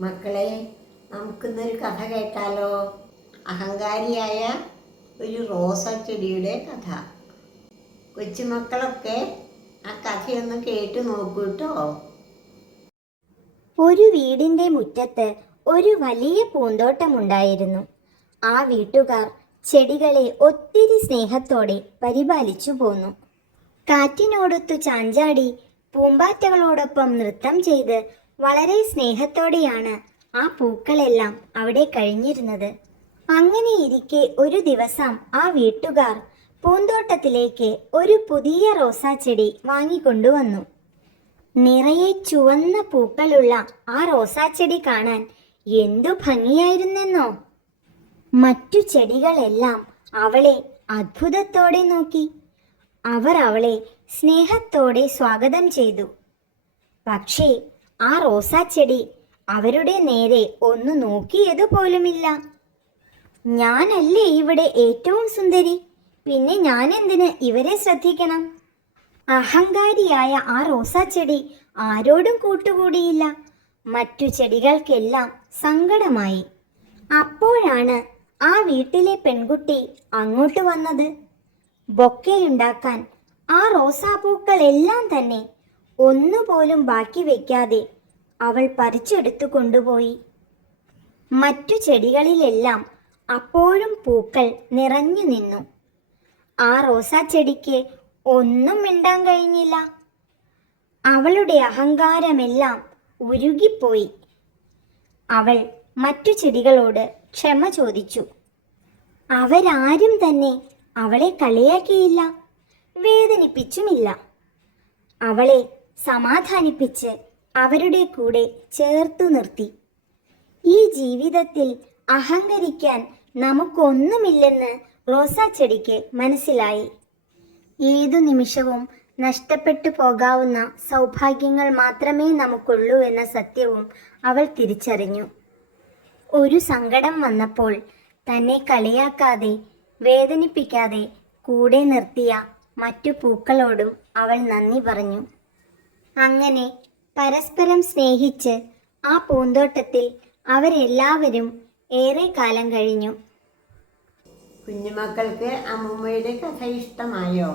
മക്കളെ നമുക്കിന്നൊരു കഥ കേട്ടാലോ? അഹങ്കാരിയായ ഒരു റോസ ചെടിയുടെ കഥ. കൊച്ചുമക്കളൊക്കെ ആ കഥയൊന്ന് കേട്ട് നോക്കൂ കേട്ടോ ഒരു വീടിന്റെ മുറ്റത്ത് ഒരു വലിയ പൂന്തോട്ടമുണ്ടായിരുന്നു. ആ വീട്ടുകാർ ചെടികളെ ഒത്തിരി സ്നേഹത്തോടെ പരിപാലിച്ചു പോന്നു. കാറ്റിനോടൊത്തു ചാഞ്ചാടി പൂമ്പാറ്റകളോടൊപ്പം നൃത്തം ചെയ്ത് വളരെ സ്നേഹത്തോടെയാണ് ആ പൂക്കളെല്ലാം അവിടെ കഴിഞ്ഞിരുന്നത്. അങ്ങനെയിരിക്കെ ഒരു ദിവസം ആ വീട്ടുകാർ പൂന്തോട്ടത്തിലേക്ക് ഒരു പുതിയ റോസാ ചെടി വാങ്ങിക്കൊണ്ടുവന്നു നിറയെ ചുവന്ന പൂക്കളുള്ള ആ റോസാ ചെടി കാണാൻ എന്തു ഭംഗിയായിരുന്നെന്നോ? മറ്റു ചെടികളെല്ലാം അവളെ അത്ഭുതത്തോടെ നോക്കി. അവർ അവളെ സ്നേഹത്തോടെ സ്വാഗതം ചെയ്തു. പക്ഷേ ആ റോസാച്ചെടി അവരുടെ നേരെ ഒന്ന് നോക്കിയത് പോലുമില്ല. ഞാനല്ലേ ഇവിടെ ഏറ്റവും സുന്ദരി? പിന്നെ ഞാൻ എന്തിന് ഇവരെ ശ്രദ്ധിക്കണം? അഹങ്കാരിയായ ആ റോസാച്ചെടി ആരോടും കൂട്ടുകൂടിയില്ല. മറ്റു ചെടികൾക്കെല്ലാം സങ്കടമായി. അപ്പോഴാണ് ആ വീട്ടിലെ പെൺകുട്ടി അങ്ങോട്ട് വന്നത്. ബൊക്കെയുണ്ടാക്കാൻ ആ റോസാപ്പൂക്കളെല്ലാം തന്നെ ഒന്നുപോലും ബാക്കി വയ്ക്കാതെ അവൾ പറിച്ചെടുത്തു കൊണ്ടുപോയി. മറ്റു ചെടികളിലെല്ലാം അപ്പോഴും പൂക്കൾ നിറഞ്ഞു നിന്നു. ആ റോസാ ചെടിക്ക് ഒന്നും മിണ്ടാൻ കഴിഞ്ഞില്ല. അവളുടെ അഹങ്കാരമെല്ലാം ഉരുകിപ്പോയി. അവൾ മറ്റു ചെടികളോട് ക്ഷമ ചോദിച്ചു. അവരാരും തന്നെ അവളെ കളിയാക്കിയില്ല വേദനിപ്പിച്ചുമില്ല. അവളെ സമാധാനിപ്പിച്ച് അവരുടെ കൂടെ ചേർത്തു നിർത്തി. ഈ ജീവിതത്തിൽ അഹങ്കരിക്കാൻ നമുക്കൊന്നുമില്ലെന്ന് റോസാച്ചെടിക്ക് മനസ്സിലായി. ഏതു നിമിഷവും നഷ്ടപ്പെട്ടു പോകാവുന്ന സൗഭാഗ്യങ്ങൾ മാത്രമേ നമുക്കുള്ളൂ എന്ന സത്യവും അവൾ തിരിച്ചറിഞ്ഞു. ഒരു സങ്കടം വന്നപ്പോൾ തന്നെ കളിയാക്കാതെ വേദനിപ്പിക്കാതെ കൂടെ നിർത്തിയ മറ്റു പൂക്കളോടും അവൾ നന്ദി പറഞ്ഞു. അങ്ങനെ പരസ്പരം സ്നേഹിച്ച് ആ പൂന്തോട്ടത്തിൽ അവരെല്ലാവരും ഏറെ കാലം കഴിഞ്ഞു. കുഞ്ഞുമക്കൾക്ക് അമ്മൂമ്മയുടെ കഥ ഇഷ്ടമായോ?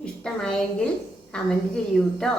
ഇഷ്ടമായെങ്കിൽ കമന്റ് ചെയ്യൂ കേട്ടോ